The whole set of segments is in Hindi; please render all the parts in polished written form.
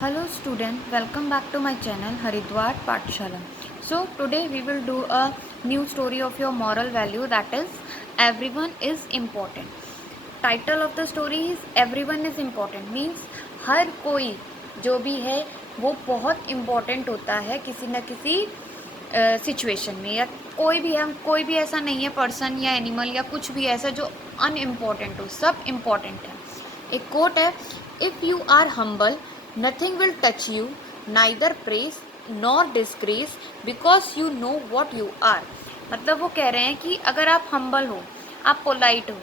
Hello student, welcome back to my channel Haridwar Pathshala. So today we will do a new story of your moral value, that is everyone is important. Title of the story is everyone is important, means हर कोई जो भी है वो बहुत important होता है किसी न किसी सिचुएशन में, या कोई भी है, कोई भी ऐसा नहीं है पर्सन या एनिमल या कुछ भी ऐसा जो अनइम्पॉर्टेंट हो, सब इम्पॉर्टेंट है. एक कोट है, if you are humble nothing will touch you, neither praise nor disgrace because you know what you are. मतलब वो कह रहे हैं कि अगर आप हम्बल हो, आप पोलाइट हो,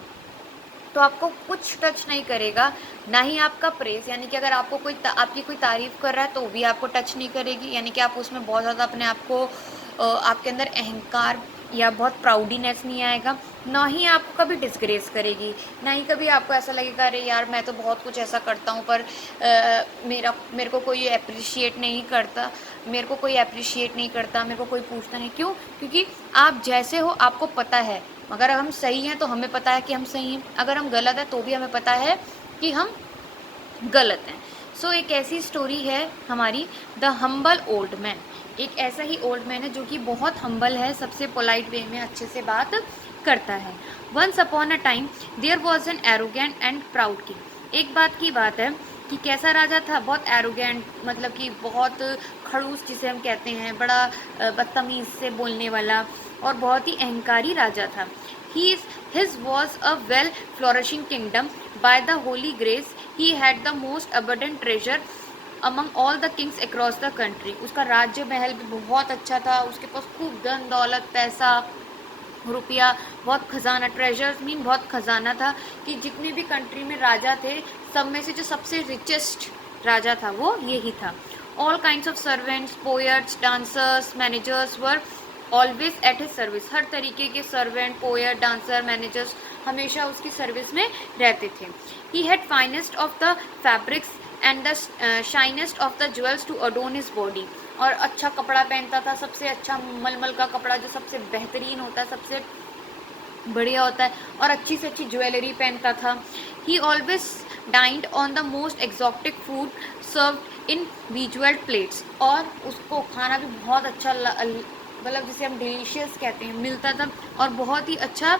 तो आपको कुछ टच नहीं करेगा, ना ही आपका प्रेस, यानी कि अगर आपको कोई आपकी कोई तारीफ़ कर रहा है तो भी आपको टच नहीं करेगी, यानी कि आप उसमें बहुत ज़्यादा अपने आप को आपके अंदर अहंकार या बहुत प्राउडीनेस नहीं आएगा, ना ही आपको कभी डिस्ग्रेस करेगी, ना ही कभी आपको ऐसा लगेगा अरे यार मैं तो बहुत कुछ ऐसा करता हूँ पर मेरे को कोई अप्रिशिएट नहीं करता, मेरे को कोई अप्रिशिएट नहीं करता, मेरे को कोई पूछता नहीं. क्यों? क्योंकि आप जैसे हो आपको पता है. अगर हम सही हैं तो हमें पता है कि हम सही हैं, अगर हम गलत हैं तो भी हमें पता है कि हम गलत हैं. सो एक ऐसी स्टोरी है हमारी, द हम्बल ओल्ड मैन. एक ऐसा ही ओल्ड मैन है जो कि बहुत हम्बल है, सबसे पोलाइट वे में अच्छे से बात करता है. Once upon a time there was an arrogant and proud king. एक बात की बात है कि कैसा राजा था, बहुत एरोगेंट, मतलब कि बहुत खड़ूस जिसे हम कहते हैं, बड़ा बदतमीज़ से बोलने वाला और बहुत ही अहंकारी राजा था. His was a well flourishing kingdom. By the holy grace, he had the most abundant treasure among all the kings across the country. उसका राज्य महल भी बहुत अच्छा था, उसके पास खूब धन दौलत पैसा रुपया, बहुत खजाना, ट्रेजर्स मीन बहुत खजाना था कि जितने भी कंट्री में राजा थे सब में से जो सबसे रिचेस्ट राजा था वो यही था. All kinds of servants, poets, dancers, managers were always at his service. हर तरीके के सर्वेंट, पोएट, डांसर, मैनेजर्स हमेशा उसकी सर्विस में रहते थे. He had finest of the fabrics and the shiniest of the jewels to adorn his body. और अच्छा कपड़ा पहनता था, सबसे अच्छा मलमल का कपड़ा जो सबसे बेहतरीन होता है, सबसे बढ़िया होता है, और अच्छी से अच्छी ज्वेलरी पहनता था. He always dined on the most exotic food served in visual plates. और उसको खाना भी बहुत अच्छा, मतलब जिसे हम डिलीशियस कहते हैं, मिलता था, और बहुत ही अच्छा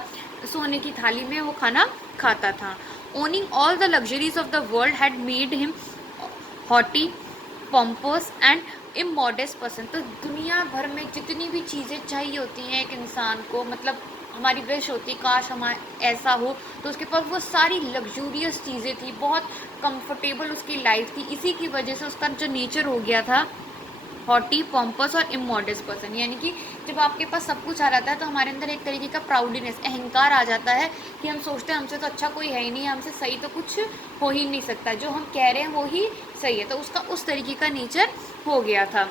सोने की थाली में वो खाना खाता था. Owning all the luxuries of the world had made him haughty, pompous and immodest person. तो दुनिया भर में जितनी भी चीज़ें चाहिए होती हैं एक इंसान को, मतलब हमारी विश होती है काश हमारा ऐसा हो, तो उसके पास वो सारी लग्जूरियस चीज़ें थी, बहुत कंफर्टेबल उसकी लाइफ थी. इसी की वजह से उसका जो नेचर हो गया था हॉटी, पॉम्पस और इमोडेस्ट पर्सन. यानी कि जब आपके पास सब कुछ आ जाता है तो हमारे अंदर एक तरीके का प्राउडीनेस, अहंकार आ जाता है कि हम सोचते हैं हमसे तो अच्छा कोई है ही नहीं, हमसे सही तो कुछ हो ही नहीं सकता, जो हम कह रहे हैं वो ही सही है. तो उसका उस तरीके का नेचर हो गया था.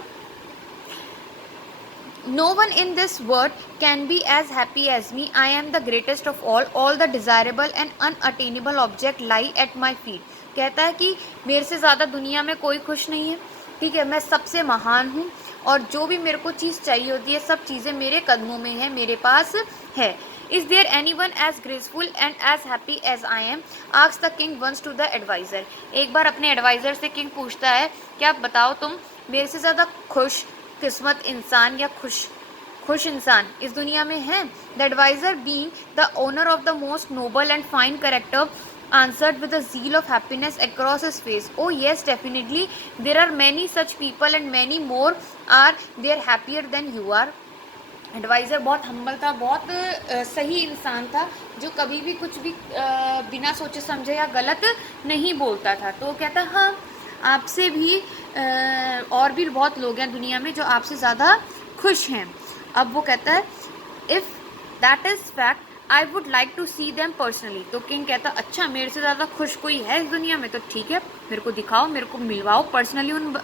No one in this world can be as happy as me. I am the greatest of all. All the desirable and unattainable object lie at my feet. कहता है कि मेरे से ज़्यादा दुनिया में कोई खुश नहीं है, ठीक है, मैं सबसे महान हूँ, और जो भी मेरे को चीज़ चाहिए होती है सब चीज़ें मेरे कदमों में है, मेरे पास है. Is there anyone as graceful and as happy as I am, asks the king once to the adviser. एक बार अपने एडवाइज़र से किंग पूछता है कि आप बताओ तुम मेरे से ज़्यादा खुश किस्मत इंसान या खुश इंसान इस दुनिया में है. The adviser being the owner of the most noble and fine character answered with a zeal of happiness across his face, oh yes, definitely, there are many such people and many more are there happier than you are. Adviser बहुत हम्बल था, बहुत सही इंसान था, जो कभी भी कुछ भी बिना सोचे समझे या गलत नहीं बोलता था. तो वो कहता हाँ, आपसे भी और भी बहुत लोग हैं दुनिया में जो आपसे ज़्यादा खुश हैं. अब वो कहता है if that is fact I would like to see them personally. तो किंग कहता अच्छा, मेरे से ज़्यादा खुश कोई है इस दुनिया में, तो ठीक है, मेरे को दिखाओ, मेरे को मिलवाओ पर्सनली उन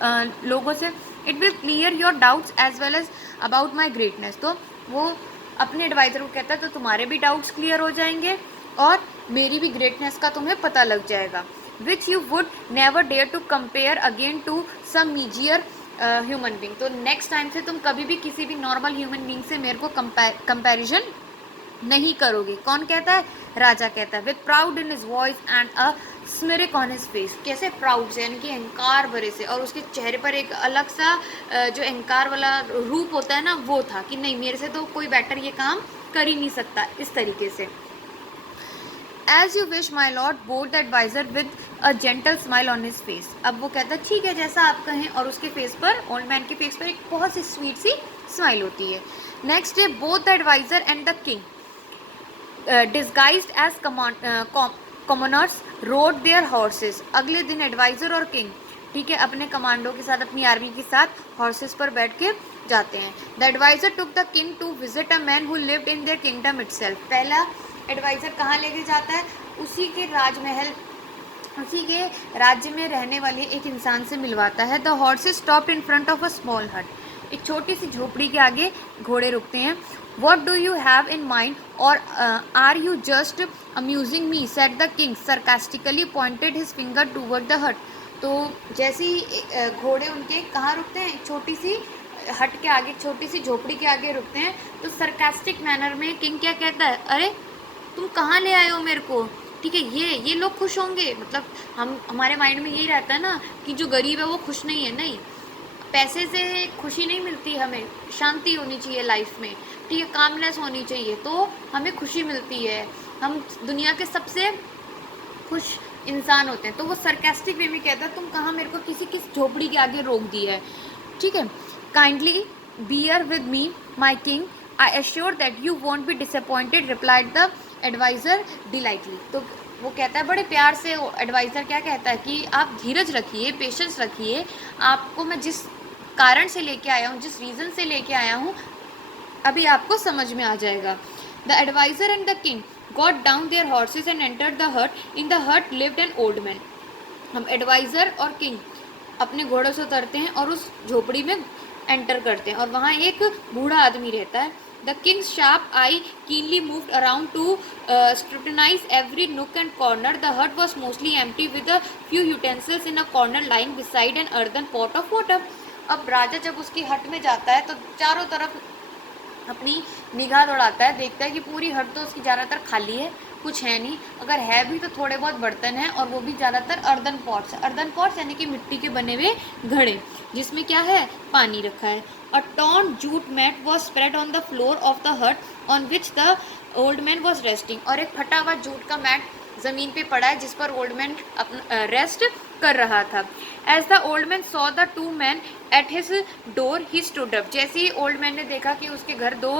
लोगों से. It will clear your doubts as well as about my greatness. तो वो अपने एडवाइज़र को कहता है तो तुम्हारे भी डाउट्स क्लियर हो जाएंगे और मेरी भी ग्रेटनेस का तुम्हें पता लग जाएगा. Which you would never dare to compare again to some meagre human being. तो नेक्स्ट टाइम से तुम कभी भी किसी भी नॉर्मल ह्यूमन बींग से मेरे को कंपेरिजन नहीं करोगे. कौन कहता है? राजा कहता है. With proud in his voice and a smirk on his face, कैसे प्राउड से, यानी कि अहंकार भरे से, और उसके चेहरे पर एक अलग सा जो अहंकार वाला रूप होता है ना, वो था कि नहीं, मेरे से तो कोई बेटर ये काम कर ही नहीं सकता, इस तरीके से। As you wish my lord, bowed the adviser with a gentle smile on his face. अब वो कहता है ठीक है जैसा आप कहें, और उसके फेस पर, ओल्ड मैन के फेस पर एक बहुत सी स्वीट सी स्माइल होती है। Next day both the adviser and the king disguised as commoners rode their horses. अगले दिन एडवाइजर और किंग, ठीक है, अपने कमांडो के साथ, अपनी आर्मी के साथ हॉर्सेस पर बैठ के जाते हैं। The adviser took the king to visit a man who lived in their kingdom itself. पहला एडवाइजर कहाँ लेके जाता है? उसी के राजमहल, उसी के राज्य में रहने वाले एक इंसान से मिलवाता है। The horses stopped in front of a small हट। एक छोटी सी झोपड़ी के आगे घोड़े रुकते हैं। What do you have in mind, और are you just amusing me, said the king sarcastically, pointed his finger toward the hut. तो जैसे ही घोड़े उनके कहाँ रुकते हैं? छोटी सी हट के आगे, छोटी सी झोपड़ी के आगे रुकते हैं। तो सरकास्टिक मैनर में किंग क्या कहता है? अरे तुम कहाँ ले आए हो मेरे को, ठीक है, ये लोग खुश होंगे। मतलब हमारे माइंड में यही रहता है ना कि जो गरीब है वो खुश नहीं है। नहीं, पैसे से खुशी नहीं मिलती, हमें शांति होनी चाहिए लाइफ में, ठीक है, कामनेस होनी चाहिए, तो हमें खुशी मिलती है। हम दुनिया के सबसे खुश इंसान होते हैं। तो वो सरकास्टिक वे में कहता है तुम कहाँ मेरे को किस झोपड़ी के आगे रोक दिया है, ठीक है। Kindly bear with me my king, I assure that you won't be disappointed, replied the advisor delightly. तो वो कहता है बड़े प्यार से, एडवाइज़र क्या कहता है कि आप धीरज रखिए, पेशेंस रखिए, आपको मैं जिस कारण से लेके आया हूँ, जिस रीज़न से लेके आया हूँ, अभी आपको समझ में आ जाएगा। The adviser and the king got down their horses and entered the hut. In the hut lived an old man. हम एडवाइज़र और किंग अपने घोड़ों से उतरते हैं और उस झोपड़ी में एंटर करते हैं, और वहाँ एक बूढ़ा आदमी रहता है। The Kings sharp I keenly moved around two scrutinize every nook and corner. The hut was mostly empty with a few utensils in a corner lying beside an earthen pot of water. अब राजा जब उसकी हट में जाता है तो चारों तरफ अपनी निगाह दौड़ाता है, देखता है कि पूरी हट तो उसकी ज़्यादातर खाली है, कुछ है नहीं, अगर है भी तो थोड़े बहुत बर्तन हैं, और वो भी ज़्यादातर अर्दन पॉट्स। अर्दन पॉट्स यानी कि मिट्टी के बने हुए घड़े, जिसमें क्या है? पानी रखा है। A torn jute mat was spread on the floor of the hut on which the old man was resting. और एक फटा हुआ जूट का मैट ज़मीन पे पड़ा है जिस पर ओल्ड मैन अपना रेस्ट कर रहा था। As the old man saw the two man at his door he stood up. जैसे ही ओल्ड मैन ने देखा कि उसके घर दो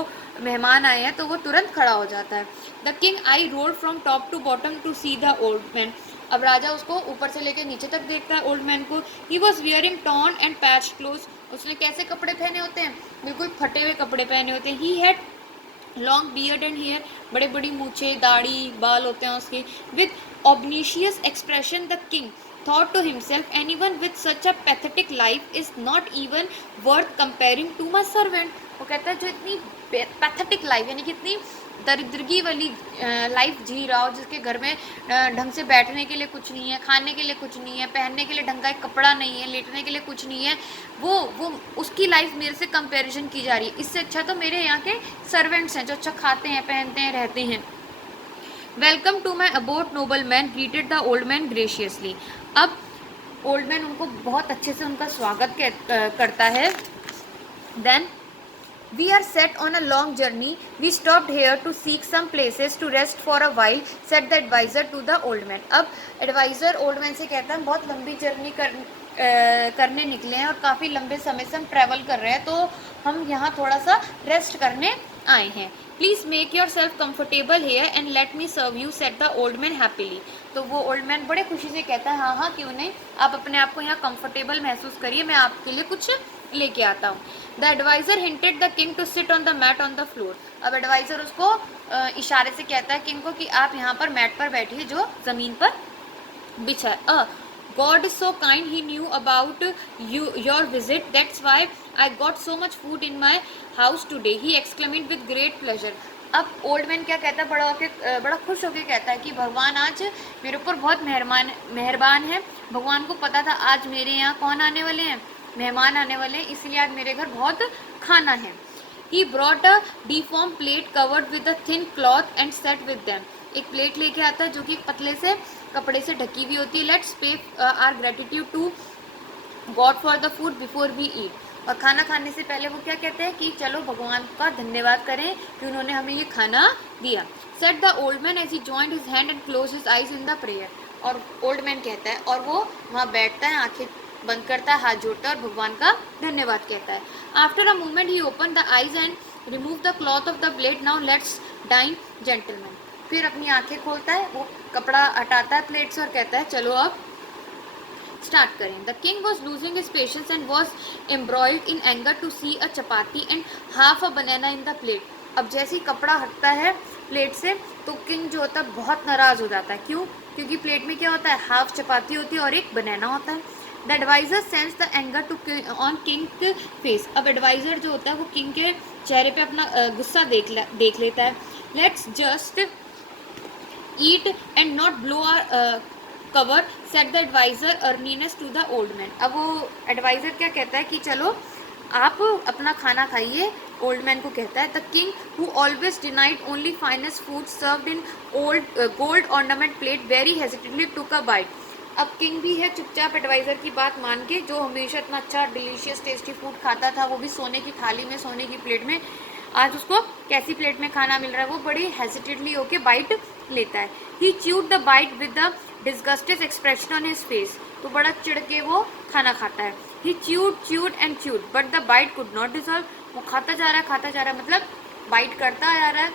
मेहमान आए हैं तो वो तुरंत खड़ा हो जाता है। The king eye rolled from top to bottom to see the old man. अब राजा उसको ऊपर से लेकर नीचे तक देखता है, ओल्ड मैन को। He was wearing torn and patch cloth. उसने कैसे कपड़े पहने होते हैं? बिल्कुल फटे हुए कपड़े पहने होते हैं। He had long beard and hair, बड़े बड़ी मूछे, दाढ़ी, बाल होते हैं उसके। With obnoxious expression the king thought to himself, anyone with such a pathetic life is not even worth comparing to my servant. वो कहता है जो इतनी पैथेटिक लाइफ, यानी कि इतनी दरिद्रगी वाली लाइफ जी रहा हो, जिसके घर में ढंग से बैठने के लिए कुछ नहीं है, खाने के लिए कुछ नहीं है, पहनने के लिए ढंग का एक कपड़ा नहीं है, लेटने के लिए कुछ नहीं है, वो उसकी लाइफ मेरे से कंपैरिजन की जा रही है। इससे अच्छा तो मेरे यहाँ के सर्वेंट्स हैं जो अच्छा खाते हैं, पहनते हैं, रहते हैं। Welcome to my abode noble man, greeted the old man graciously. अब ओल्ड मैन उनको बहुत अच्छे से उनका स्वागत करता है। Then we are set on a long journey, we stopped here to seek some places to rest for a while, said the adviser to the old man. अब एडवाइज़र ओल्ड मैन से कहता है बहुत लंबी जर्नी करने निकले हैं और काफ़ी लंबे समय से हम ट्रैवल कर रहे हैं, तो हम यहाँ थोड़ा सा रेस्ट करने आए हैं। Please make yourself comfortable here and let me serve you, said the old man happily. तो वो ओल्ड मैन बड़े खुशी से कहता है हाँ हाँ क्यों नहीं, आप अपने आप को यहाँ कंफर्टेबल महसूस करिए, मैं आपके लिए कुछ लेके आता हूँ। The adviser hinted the king to sit on the mat on the floor. अब एडवाइज़र उसको इशारे से कहता है किंग को कि आप यहाँ पर मैट पर बैठिए जो ज़मीन पर बिछा है। God is so kind, he knew about your visit, that's why I got so much food in my house today, he exclaimed with great pleasure. अब ओल्ड मैन क्या कहता है, बड़ा खुश होकर कहता है कि भगवान आज मेरे ऊपर बहुत मेहरबान है। भगवान को पता था आज मेरे यहाँ कौन आने वाले हैं, मेहमान आने वाले हैं, इसलिए आज मेरे घर बहुत खाना है। He brought a deformed plate covered with a thin cloth and sat with them. एक प्लेट लेके आता है जो कि पतले से कपड़े से ढकी हुई होती है। Let's pay our gratitude to God for the food before we eat. और खाना खाने से पहले वो क्या कहते हैं कि चलो भगवान का धन्यवाद करें कि उन्होंने हमें ये खाना दिया। Said the old man as he joined his hand and close his eyes in the prayer. और ओल्ड मैन कहता है और वो वहाँ बैठता है, आंखें बंद करता है, हाथ जोड़ता है और भगवान का धन्यवाद कहता है। After a moment he open the eyes and remove the cloth of the plate. Now let's dine gentleman. फिर अपनी आंखें खोलता है, वो कपड़ा हटाता है प्लेट से और कहता है चलो अब स्टार्ट करें। The king was losing his patience and was embroiled in anger to see a chapati and half a banana in the plate. अब जैसे ही कपड़ा हटता है प्लेट से तो किंग जो होता है बहुत नाराज हो जाता है। क्यों? क्योंकि प्लेट में क्या होता है, हाफ चपाती होती है और एक बनाना होता है। The adviser sense the anger to on king face. अब एडवाइजर जो होता है वो किंग के चेहरे पे अपना गुस्सा देख लेता है। Let's just eat and not blow our cover said the advisor earnestly to the old man. अब वो एडवाइजर क्या कहता है कि चलो आप अपना खाना खाइए, ओल्ड मैन को कहता है। The king who always dined only finest food served in old gold ornament plate very hesitantly took a bite. अब किंग भी है चुपचाप एडवाइजर की बात मान के, जो हमेशा इतना अच्छा डिलीशियस टेस्टी फूड खाता था, वो भी सोने की थाली में, सोने की प्लेट में, आज उसको कैसी प्लेट में खाना मिल रहा है, वो बड़ी हेजिटेटली होके बाइट लेता है। He chewed the bite with the disgusted expression on his face. तो बड़ा चिढ़ के वो खाना खाता है। He chewed and chewed but the bite could not dissolve. वो खाता जा रहा है, मतलब बाइट करता जा रहा है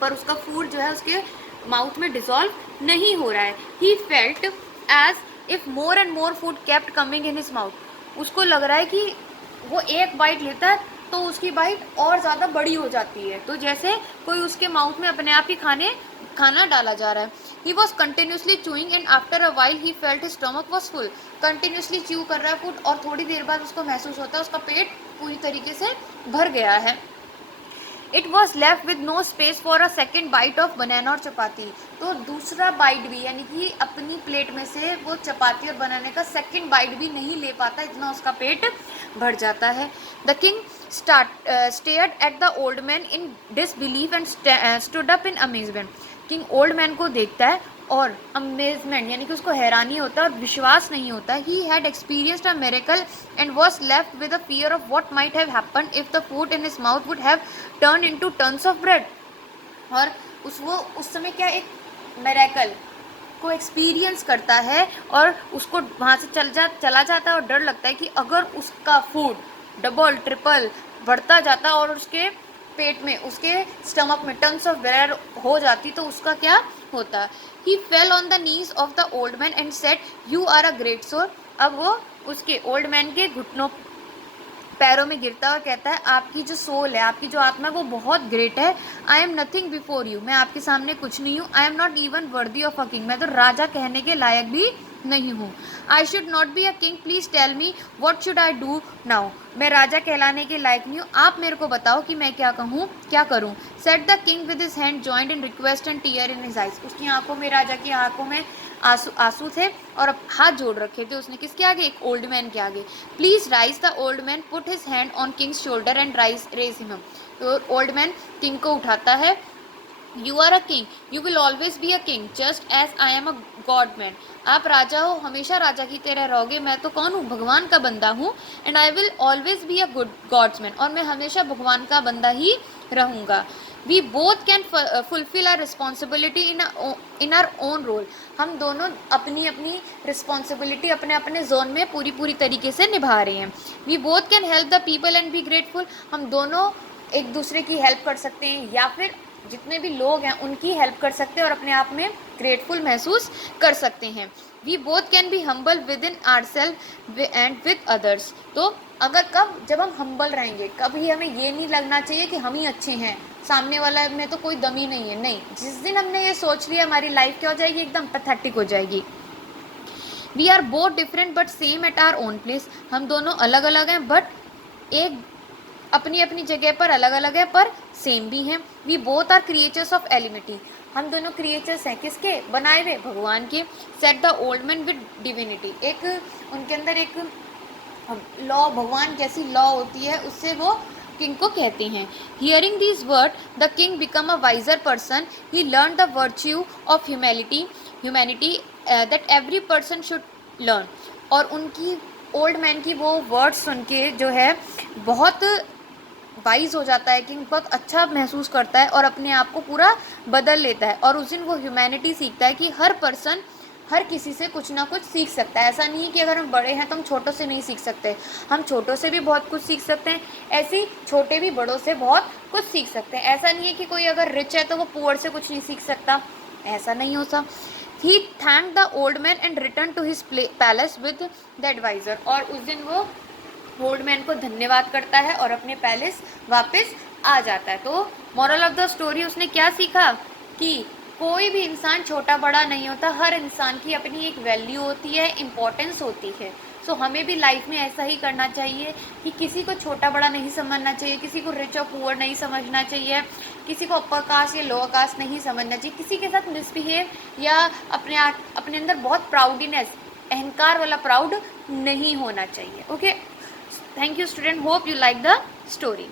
पर उसका फूड जो है उसके माउथ में डिसॉल्व नहीं हो रहा है। He felt as if more and more food kept coming in his mouth. उसको लग रहा है कि वो एक बाइट लेता है तो उसकी बाइट और ज़्यादा बड़ी हो जाती है, तो जैसे कोई उसके माउथ में अपने आप ही खाना डाला जा रहा है। He was continuously chewing and after a while he felt his stomach was full. Continuously chew कर रहा है फूड और थोड़ी देर बाद उसको महसूस होता है उसका पेट पूरी तरीके से भर गया है। It was left with no space for a second bite of banana और चपाती। तो दूसरा बाइट भी, यानी कि अपनी प्लेट में से वो चपाती और बनाने का सेकेंड बाइट भी नहीं ले पाता, इतना उसका पेट भर जाता है। The king stared at the old man in disbelief and stood up in amazement. King old man को देखता है और अमेजमेंट यानी कि उसको हैरानी होता है और विश्वास नहीं होता। He had experienced a miracle and was left with a fear of what might have happened if the food in his mouth would have turn into tons of bread. और उस समय क्या एक मिरेकल को एक्सपीरियंस करता है और उसको वहाँ से चला जाता है और डर लगता है कि अगर उसका फूड डबल ट्रिपल बढ़ता जाता और उसके पेट में, उसके स्टमक में टन्स ऑफ ब्रेड हो जाती तो उसका क्या होता। He fell on the knees of the old man and said you are a great soul. अब वो उसके ओल्ड मैन के घुटनों पैरों में गिरता और कहता है आपकी जो सोल है, आपकी जो आत्मा है वो बहुत ग्रेट है। I am nothing before you. मैं आपके सामने कुछ नहीं हूँ। I am not even worthy of a king. मैं तो राजा कहने के लायक भी नहीं हूँ। I should not be a king, please tell me what should I do now. मैं राजा कहलाने के लायक नहीं हूँ, आप मेरे को बताओ कि मैं क्या कहूँ, क्या करूँ। Set the king with his hand joint in request and tear in his eyes. उसकी आंखों में, राजा की आंखों में आंसू थे और अब हाथ जोड़ रखे थे उसने किसके आगे, एक ओल्ड मैन के आगे। Please rise. The old man put his hand on king's shoulder and raise him. तो ओल्ड मैन किंग को उठाता है। You are a king, you will always be a king just as I am a God man. आप राजा हो, हमेशा राजा की तरह रहोगे। मैं तो कौन हूँ, भगवान का बंदा हूँ। And I will always be a good God's man, और मैं हमेशा भगवान का बंदा ही रहूँगा। We both can fulfil our responsibility in our own role. हम दोनों अपनी अपनी रिस्पॉन्सिबिलिटी अपने अपने जोन में पूरी पूरी तरीके से निभा रहे हैं। We both can help the people and be grateful. हम दोनों एक दूसरे की हेल्प कर सकते हैं या फिर जितने भी लोग हैं उनकी हेल्प कर सकते हैं और अपने आप में ग्रेटफुल महसूस कर सकते हैं। We both can be humble with in our self and with others. तो अगर जब हम हम्बल रहेंगे, कभी हमें ये नहीं लगना चाहिए कि हम ही अच्छे हैं, सामने वाला में तो कोई दम ही नहीं है। नहीं, जिस दिन हमने ये सोच लिया हमारी लाइफ क्या हो जाएगी, एकदम पैथेटिक हो जाएगी। We are both different but same at our own place. हम दोनों अलग अलग हैं बट एक अपनी अपनी जगह पर अलग अलग है पर सेम भी हैं। We both are creatures of almighty. हम दोनों क्रिएचर्स हैं किसके, बनाए हुए, भगवान के। Set the old man with divinity. एक उनके अंदर एक लॉ, भगवान कैसी लॉ होती है उससे वो किंग को कहते हैं। Hearing this word the king become a wiser person. He learn the virtue of humility. Humanity that every person should learn. और उनकी ओल्ड मैन की वो वर्ड्स सुन के जो है बहुत वाइज हो जाता है, कि बहुत अच्छा महसूस करता है और अपने आप को पूरा बदल लेता है। और उस दिन वो ह्यूमैनिटी सीखता है कि हर पर्सन हर किसी से कुछ ना कुछ सीख सकता है। ऐसा नहीं है कि अगर हम बड़े हैं तो हम छोटों से नहीं सीख सकते, हम छोटों से भी बहुत कुछ सीख सकते हैं, ऐसे ही छोटे भी बड़ों से बहुत कुछ सीख सकते हैं। ऐसा नहीं है कि कोई अगर रिच है तो वो पुअर से कुछ नहीं सीख सकता, ऐसा नहीं होता। He thank the old man and return to his palace with the advisor. और उस दिन वो ओल्ड मैन को धन्यवाद करता है और अपने पैलेस वापस आ जाता है। तो मॉरल ऑफ द स्टोरी उसने क्या सीखा कि कोई भी इंसान छोटा बड़ा नहीं होता, हर इंसान की अपनी एक वैल्यू होती है, इम्पोर्टेंस होती है। सो हमें भी लाइफ में ऐसा ही करना चाहिए कि किसी को छोटा बड़ा नहीं समझना चाहिए, किसी को रिच और पुअर नहीं समझना चाहिए, किसी को अपर कास्ट या लोअर कास्ट नहीं समझना चाहिए, किसी के साथ मिसबिहेव या अपने अंदर बहुत प्राउडीनेस, अहंकार वाला प्राउड नहीं होना चाहिए। Okay, thank you student, hope you like the story.